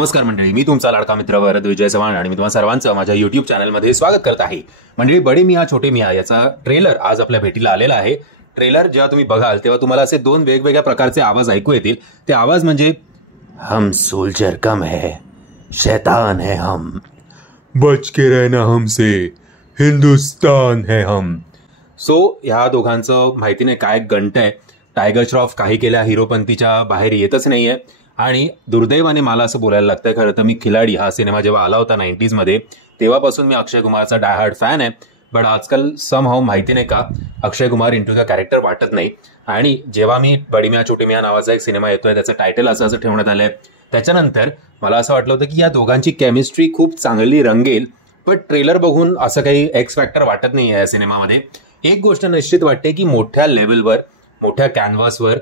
नमस्कार मंडळी, मी तुमचा लाडका मित्र वरद विजय चव्हाण आणि मी तुम्हा सर्वांचं माझ्या युट्यूब चॅनलमध्ये स्वागत करत आहे. मंडळी, बडे मियां छोटे मियां याचा ट्रेलर आज आपल्या भेटीला आलेला आहे. ट्रेलर जेव्हा तुम्ही बघाल तेव्हा तुम्हाला असे दोन वेगवेगळ्या प्रकारचे आवाज ऐकू येतील. ते आवाज म्हणजे हम सोल्जर कम है, शैतान है हम, बच के रहना हमसे, हिंदुस्तान है हम. सो ह्या दोघांचं माहिती नाही काय गंट आहे. टायगर श्रॉफ काही केल्या हिरोपंतीच्या बाहेर येतच नाहीये आणि दुर्दैवाने मला असं बोलायला लागतंय. खरं तर मी खिलाडी हा सिनेमा जेव्हा आला होता 90s मध्ये तेव्हापासून मी अक्षय कुमारचा डायहार्ड फॅन आहे. बट आजकाल समहाऊ माहिती नाही का Akshay Kumar into the character वाटत नाही. आणि जेव्हा मी बडी मियां छोटे मियां नावाचा एक सिनेमा येतोय त्याचं टायटल असं ठेवण्यात आलंय त्याच्यानंतर मला असं वाटलं होतं की या दोघांची केमिस्ट्री खूप चांगली रंगेल. पण ट्रेलर बघून असं काही एक्स फॅक्टर वाटत नाही या सिनेमामध्ये. एक गोष्ट निश्चित वाटते की मोठ्या लेवलवर मोठ्या कॅनव्हासवर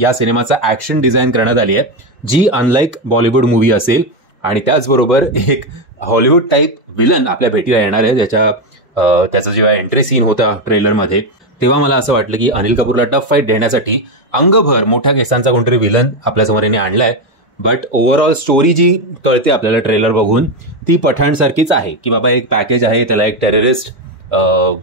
या सिनेमाचा ऍक्शन डिझाईन करण्यात आली आहे जी अनलाईक बॉलिवूड मूवी असेल. आणि त्याचबरोबर एक हॉलिवूड टाईप विलन आपल्या भेटीला येणार आहे. त्याचा जेव्हा एंट्री सीन होता ट्रेलरमध्ये तेव्हा मला असं वाटलं की अनिल कपूरला टफ फाईट देण्यासाठी अंगभर मोठ्या केसांचा कोणतरी विलन आपल्यासमोर याने आणलाय. बट ओव्हरऑल स्टोरी जी कळते आपल्याला ट्रेलर बघून ती पठाणसारखीच आहे की बाबा एक पॅकेज आहे, त्याला एक टेररिस्ट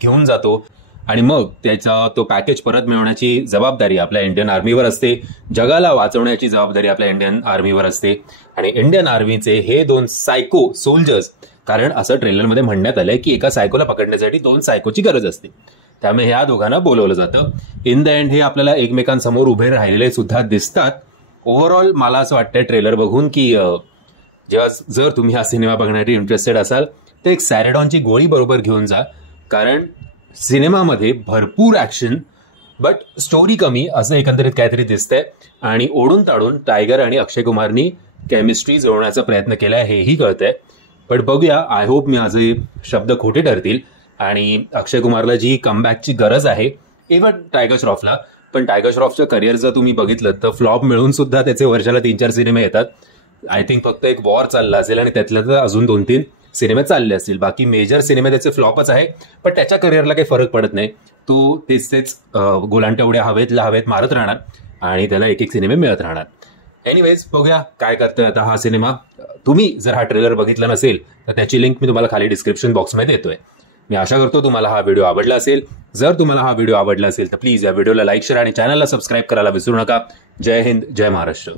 घेऊन जातो आणि मग त्याचा तो पॅकेज परत मिळवण्याची जबाबदारी आपल्या इंडियन आर्मीवर असते. जगाला वाचवण्याची जबाबदारी आपल्या इंडियन आर्मीवर असते. आणि इंडियन आर्मीचे हे दोन सायको सोल्जर्स, कारण असं ट्रेलरमध्ये म्हणण्यात आलंय की एका सायकोला पकडण्यासाठी दोन सायकोची गरज असते, त्यामुळे ह्या दोघांना बोलवलं जातं. इन द एंड हे आपल्याला एकमेकांसमोर उभे राहिलेले सुद्धा दिसतात. ओव्हरऑल मला असं वाटतंय ट्रेलर बघून की जर तुम्ही हा सिनेमा बघण्यासाठी इंटरेस्टेड असाल तर एक सॅरेडॉनची गोळी बरोबर घेऊन जा. कारण सिनेमामध्ये भरपूर ऍक्शन बट स्टोरी कमी असं एकंदरीत काहीतरी दिसतंय. आणि ओढून ताडून टायगर आणि अक्षय कुमारनी केमिस्ट्री जुळवण्याचा प्रयत्न केलाय हेही कळतंय. पण बघूया, आय होप माझे शब्द खोटे ठरतील आणि अक्षय कुमारला जी कमबॅकची गरज आहे इव्हन टायगर श्रॉफला. पण टायगर श्रॉफचं करिअर जर तुम्ही बघितलं तर फ्लॉप मिळून सुद्धा त्याचे वर्षाला 3-4 सिनेमे येतात. आय थिंक फक्त एक वॉर चालला असेल आणि त्यातल्या तर अजून 2-3 सिनेमे चालले असतील. बाकी मेजर सिनेमे त्याचे फ्लॉपच आहे. पण त्याच्या करिअरला काही फरक पडत नाही. तो तेच गोलांट्या उड्या हवेत मारत राहणार आणि त्याला एक सिनेमे मिळत राहणार. एनिवेज, बघूया काय करतोय आता हा सिनेमा. तुम्ही जर हा ट्रेलर बघितला नसेल तर त्याची लिंक मी तुम्हाला खाली डिस्क्रिप्शन बॉक्समध्ये देतोय. मी आशा करतो तुम्हाला हा व्हिडिओ आवडला असेल. जर तुम्हाला हा व्हिडिओ आवडला असेल तर प्लीज या व्हिडिओला लाईक, शेअर आणि चॅनलला सबस्क्राईब करायला विसरू नका. जय हिंद, जय महाराष्ट्र.